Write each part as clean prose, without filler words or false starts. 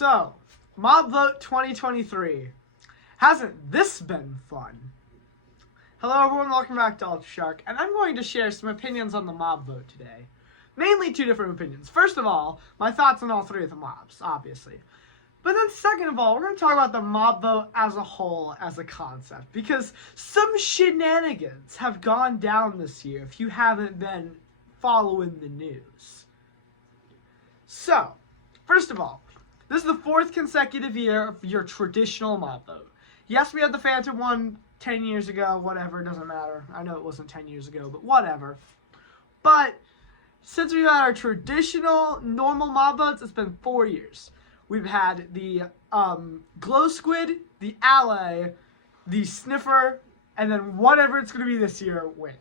So, Mob Vote 2023. Hasn't this been fun? Hello everyone, welcome back to Ultra Shark, and I'm going to share some opinions on the mob vote today. Mainly two different opinions. First of all, my thoughts on all three of the mobs, obviously. But then second of all, we're going to talk about the mob vote as a whole, as a concept. Because some shenanigans have gone down this year if you haven't been following the news. So, first of all, this is the fourth consecutive year of your traditional mob vote. Yes, we had the Phantom one 10 years ago, whatever, it doesn't matter. I know it wasn't 10 years ago, but whatever. But since we've had our traditional normal mob votes, it's been 4 years. We've had the Glow Squid, the Ally, the Sniffer, and then whatever it's going to be this year win.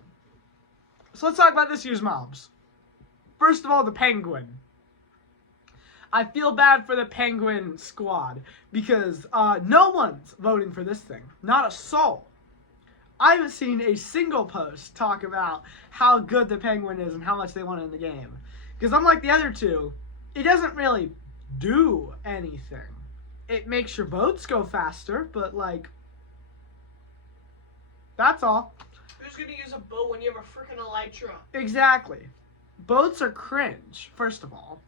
So let's talk about this year's mobs. First of all, the Penguin. I feel bad for the Penguin squad because no one's voting for this thing. Not a soul. I haven't seen a single post talk about how good the Penguin is and how much they want it in the game. Because unlike the other two, it doesn't really do anything. It makes your boats go faster, but like, that's all. Who's gonna use a boat when you have a freaking Elytra? Exactly. Boats are cringe, first of all.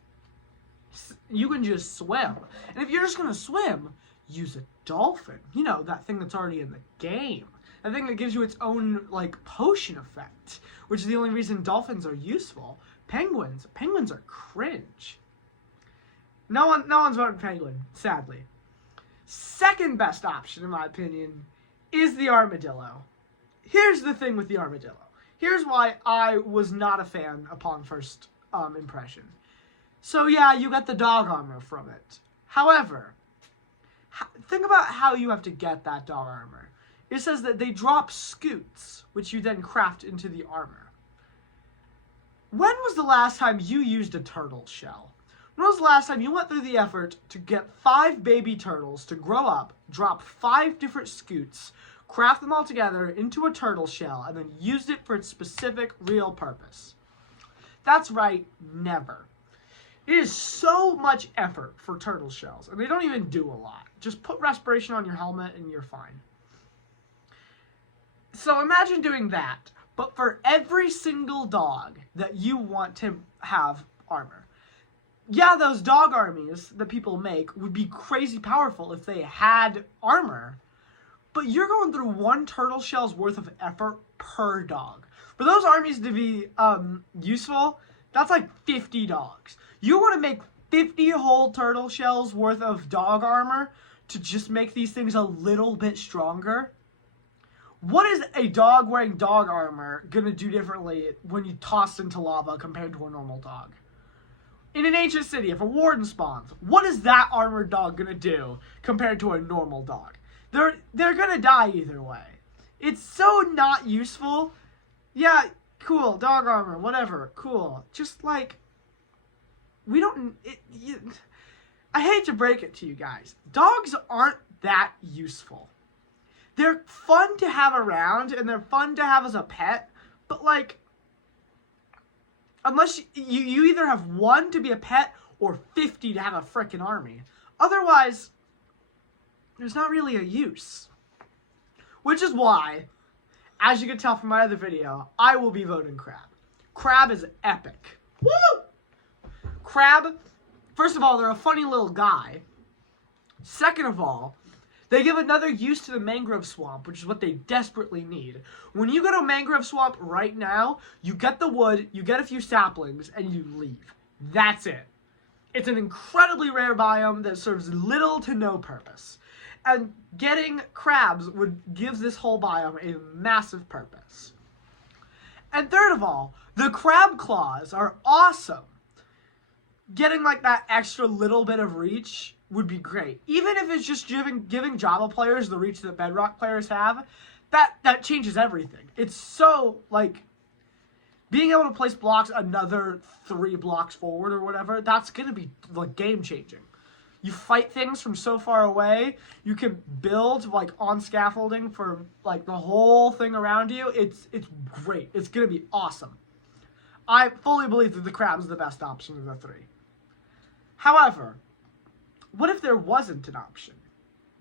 You can just swim. And if you're just gonna swim, use a dolphin. You know, that thing that's already in the game. That thing that gives you its own, like, potion effect. Which is the only reason dolphins are useful. Penguins are cringe. No one's voting Penguin, sadly. Second best option, in my opinion, is the Armadillo. Here's the thing with the Armadillo. Here's why I was not a fan upon first impression. So yeah, you get the dog armor from it. However, think about how you have to get that dog armor. It says that they drop scoots, which you then craft into the armor. When was the last time you used a turtle shell? When was the last time you went through the effort to get 5 baby turtles to grow up, drop 5 different scoots, craft them all together into a turtle shell, and then used it for its specific real purpose? That's right, never. It is so much effort for turtle shells, and they don't even do a lot. Just put respiration on your helmet and you're fine. So imagine doing that, but for every single dog that you want to have armor. Yeah, those dog armies that people make would be crazy powerful if they had armor, but you're going through 1 turtle shell's worth of effort per dog. For those armies to be useful, that's like 50 dogs. You want to make 50 whole turtle shells worth of dog armor to just make these things a little bit stronger? What is a dog wearing dog armor going to do differently when you toss into lava compared to a normal dog? In an ancient city, if a warden spawns, what is that armored dog going to do compared to a normal dog? They're going to die either way. It's so not useful. Yeah, cool, dog armor, whatever, cool. Just like, we don't... I hate to break it to you guys. Dogs aren't that useful. They're fun to have around, and they're fun to have as a pet, but like, unless you either have 1 to be a pet or 50 to have a frickin' army. Otherwise, there's not really a use. Which is why, as you can tell from my other video, I will be voting Crab. Crab is epic. Woo! Crab, first of all, they're a funny little guy. Second of all, they give another use to the mangrove swamp, which is what they desperately need. When you go to a mangrove swamp right now, you get the wood, you get a few saplings, and you leave. That's it. It's an incredibly rare biome that serves little to no purpose. And getting crabs gives this whole biome a massive purpose. And third of all, the crab claws are awesome. Getting like that extra little bit of reach would be great. Even if it's just giving Java players the reach that Bedrock players have, that changes everything. It's so, like, being able to place blocks another 3 blocks forward or whatever, that's going to be, like, game-changing. You fight things from so far away, you can build, like, on scaffolding for, like, the whole thing around you. It's great. It's going to be awesome. I fully believe that the crab is the best option of the 3. However, what if there wasn't an option?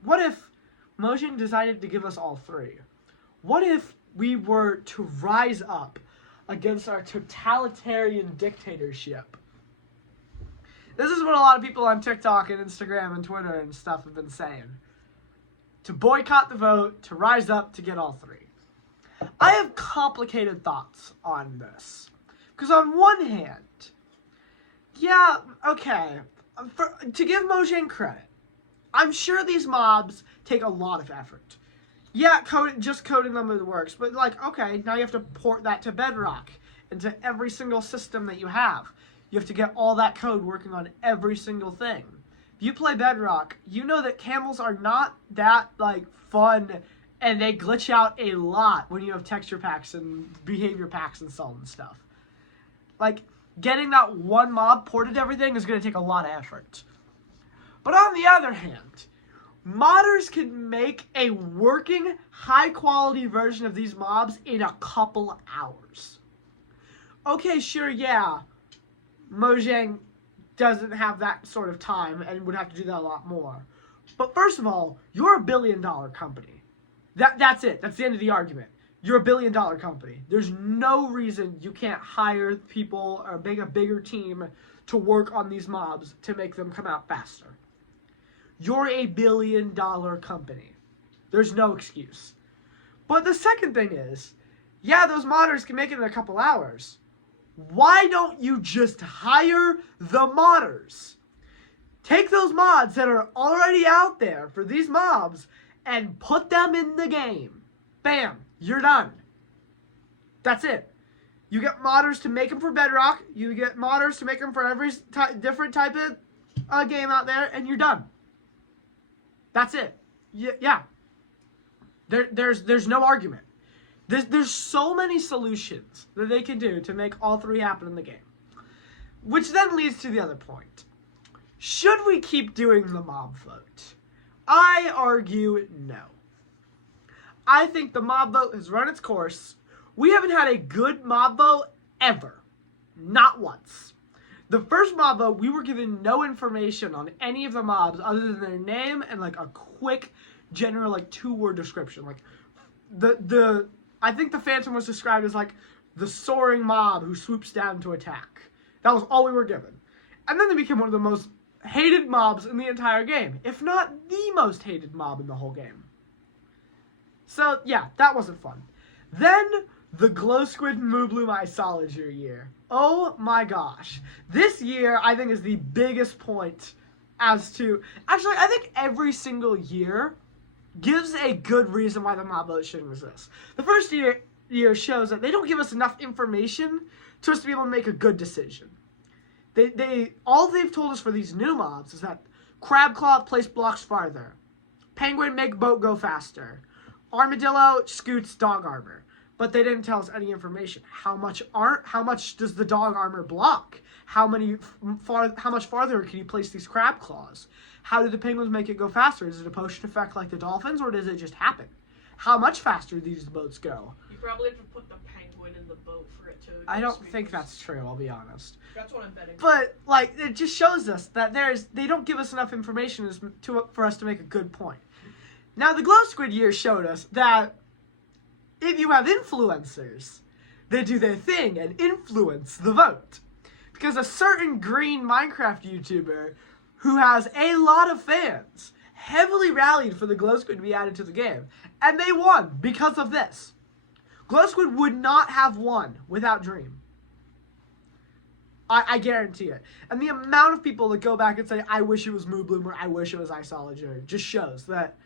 What if Mojang decided to give us all three? What if we were to rise up against our totalitarian dictatorship? This is what a lot of people on TikTok and Instagram and Twitter and stuff have been saying. To boycott the vote, to rise up, to get all three. I have complicated thoughts on this. Because on one hand, yeah, okay, to give Mojang credit, I'm sure these mobs take a lot of effort. Yeah, just coding them works, but like, okay, now you have to port that to Bedrock, into every single system that you have. You have to get all that code working on every single thing. If you play Bedrock, you know that camels are not that, like, fun, and they glitch out a lot when you have texture packs and behavior packs installed and stuff. Like, getting that one mob ported to everything is going to take a lot of effort. But on the other hand, modders can make a working, high-quality version of these mobs in a couple hours. Okay, sure, yeah, Mojang doesn't have that sort of time and would have to do that a lot more. But first of all, you're a billion-dollar company. That's it. That's the end of the argument. You're a billion-dollar company. There's no reason you can't hire people or make a bigger team to work on these mobs to make them come out faster. You're a billion-dollar company. There's no excuse. But the second thing is, yeah, those modders can make it in a couple hours. Why don't you just hire the modders? Take those mods that are already out there for these mobs and put them in the game. Bam, you're done. That's it. You get modders to make them for Bedrock. You get modders to make them for every different type of game out there, and you're done. That's it. Yeah. There's no argument. There's so many solutions that they can do to make all three happen in the game. Which then leads to the other point. Should we keep doing the mob vote? I argue no. I think the mob vote has run its course. We haven't had a good mob vote ever. Not once. The first mob vote, we were given no information on any of the mobs other than their name and like a quick general like 2-word description. Like I think the Phantom was described as like the soaring mob who swoops down to attack. That was all we were given. And then they became one of the most hated mobs in the entire game, if not the most hated mob in the whole game. So yeah, that wasn't fun. Then the Glow Squid Moobloom Isology year. Oh my gosh. This year I think is the biggest point as to, actually I think every single year gives a good reason why the mob vote shouldn't exist. The first year shows that they don't give us enough information to us to be able to make a good decision. All they've told us for these new mobs is that Crabclaw place blocks farther, Penguin make boat go faster, Armadillo scoots dog armor. But they didn't tell us any information. How much does the dog armor block? How much farther can you place these crab claws? How do the penguins make it go faster? Is it a potion effect like the dolphins, or does it just happen? How much faster do these boats go? You probably have to put the penguin in the boat for it to. I don't think that's true, I'll be honest. That's what I'm betting. But like, it just shows us that they don't give us enough information for us to make a good point. Now the Glow Squid year showed us that if you have influencers, they do their thing and influence the vote. Because a certain green Minecraft YouTuber who has a lot of fans heavily rallied for the Glow Squid to be added to the game. And they won because of this. Glow Squid would not have won without Dream. I guarantee it. And the amount of people that go back and say, I wish it was Moobloom or I wish it was Isology, just shows that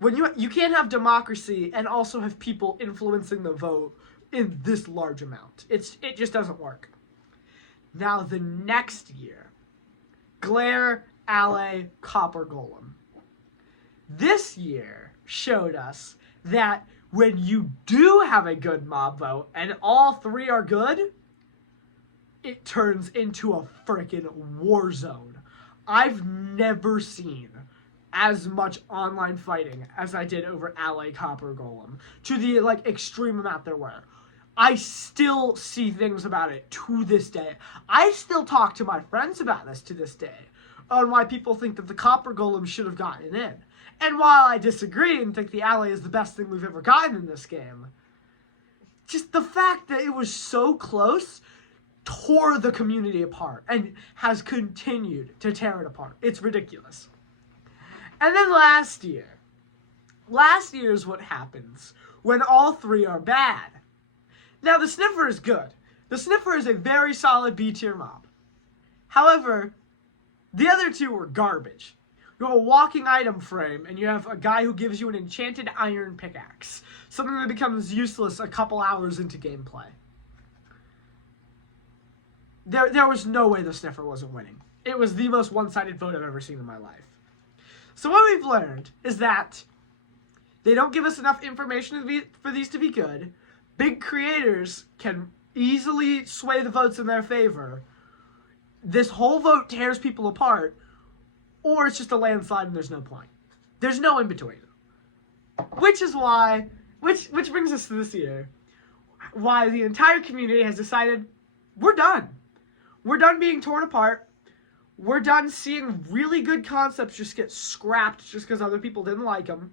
when you can't have democracy and also have people influencing the vote in this large amount. It just doesn't work. Now the next year, Glare, Alley, Copper Golem. This year showed us that when you do have a good mob vote and all three are good, it turns into a freaking war zone. I've never seen as much online fighting as I did over Alley Copper Golem, to the like extreme amount there were. I still see things about it to this day. I still talk to my friends about this to this day, on why people think that the Copper Golem should have gotten in. And while I disagree and think the Alley is the best thing we've ever gotten in this game, just the fact that it was so close tore the community apart and has continued to tear it apart. It's ridiculous. And then last year is what happens when all three are bad. Now, the Sniffer is good. The Sniffer is a very solid B-tier mob. However, the other two were garbage. You have a walking item frame, and you have a guy who gives you an enchanted iron pickaxe. Something that becomes useless a couple hours into gameplay. There was no way the Sniffer wasn't winning. It was the most one-sided vote I've ever seen in my life. So what we've learned is that they don't give us enough information for these to be good. Big creators can easily sway the votes in their favor. This whole vote tears people apart, or it's just a landslide and there's no point. There's no in between. Which is why, which brings us to this year, why the entire community has decided we're done. We're done being torn apart. We're done seeing really good concepts just get scrapped just because other people didn't like them.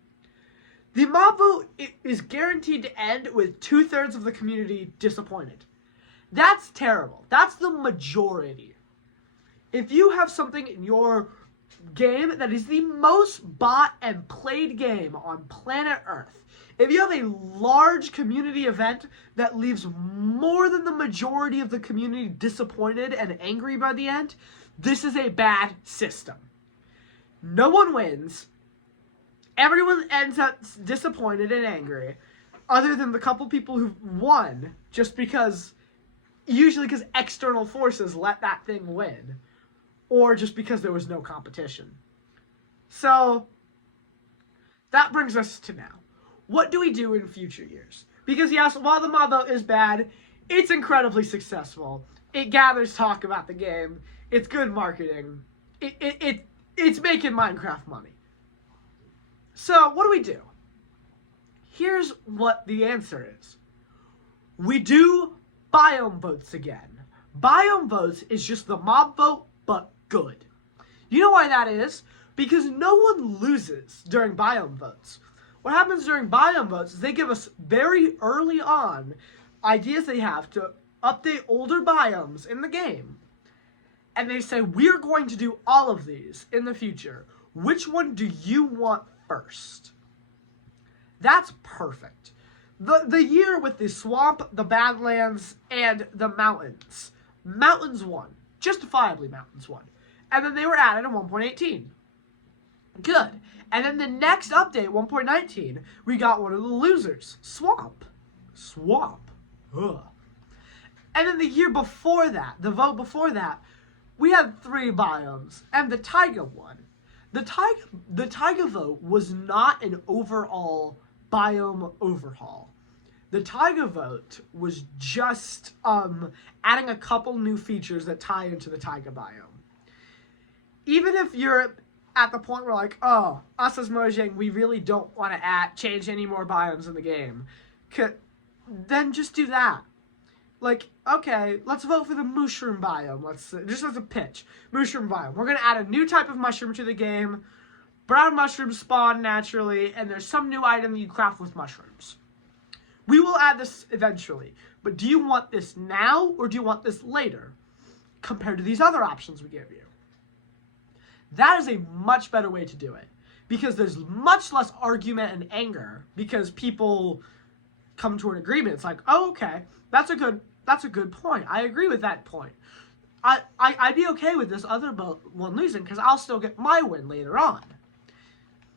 The mob vote is guaranteed to end with 2/3 of the community disappointed. That's terrible. That's the majority. If you have something in your game that is the most bought and played game on planet Earth, if you have a large community event that leaves more than the majority of the community disappointed and angry by the end, this is a bad system. No one wins. Everyone ends up disappointed and angry, other than the couple people who won, just because, usually because external forces let that thing win, or just because there was no competition. So, that brings us to now. What do we do in future years? Because yes, while the mob vote is bad, it's incredibly successful. It gathers talk about the game. It's good marketing. It's making Minecraft money. So, what do we do? Here's what the answer is. We do biome votes again. Biome votes is just the mob vote, but good. You know why that is? Because no one loses during biome votes. What happens during biome votes is they give us very early on ideas they have to update older biomes in the game. And they say, we're going to do all of these in the future. Which one do you want first? That's perfect. The year with the swamp, the Badlands, and the mountains. Mountains won. Justifiably Mountains won. And then they were added in 1.18. Good. And then the next update, 1.19, we got one of the losers. Swamp. Ugh. And then the year before that, the vote before that, we had 3 biomes, and the taiga won. The taiga vote was not an overall biome overhaul. The taiga vote was just adding a couple new features that tie into the taiga biome. Even if you're at the point where like, oh, us as Mojang, we really don't want to change any more biomes in the game, then just do that. Like, okay, let's vote for the mushroom biome. Just as a pitch, mushroom biome. We're going to add a new type of mushroom to the game. Brown mushrooms spawn naturally, and there's some new item that you craft with mushrooms. We will add this eventually, but do you want this now, or do you want this later, compared to these other options we gave you? That is a much better way to do it, because there's much less argument and anger, because people come to an agreement. It's like, oh, okay, that's a good point. I agree with that point. I'd be okay with this other one losing, because I'll still get my win later on.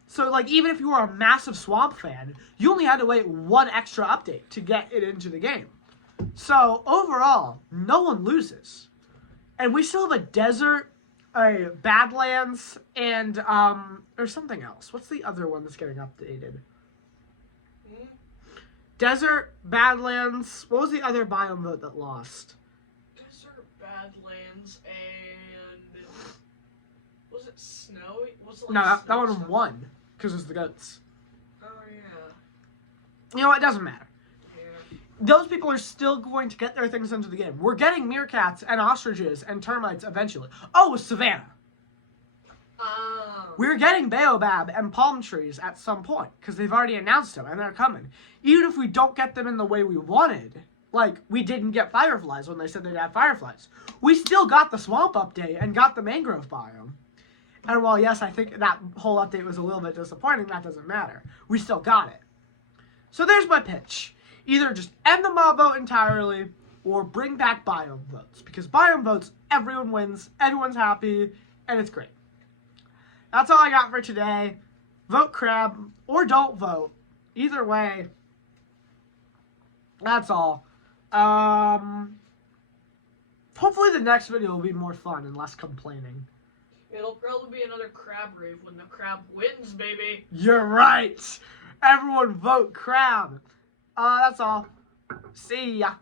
So, like, even if you were a massive Swamp fan, you only had to wait one extra update to get it into the game. So, overall, no one loses. And we still have a desert, a Badlands, and, or something else. What's the other one that's getting updated? Desert, Badlands, what was the other biome vote that lost? Desert, Badlands, and... was it snow? Was it like No, that snow one stuff? won, because it was the goats. Oh, yeah. You know what, it doesn't matter. Yeah. those people are still going to get their things into the game. We're getting meerkats and ostriches and termites eventually. Oh, savannah. We're getting baobab and palm trees at some point because they've already announced them and they're coming. Even if we don't get them in the way we wanted, like we didn't get fireflies when they said they'd have fireflies, we still got the swamp update and got the mangrove biome. And while yes, I think that whole update was a little bit disappointing, that doesn't matter. We still got it. So there's my pitch. Either just end the mob vote entirely or bring back biome votes. Because biome votes, everyone wins, everyone's happy, and it's great. That's all I got for today. Vote crab or don't vote. Either way, that's all. Hopefully the next video will be more fun and less complaining. It'll probably be another crab rave when the crab wins, baby. You're right. Everyone vote crab. That's all. See ya.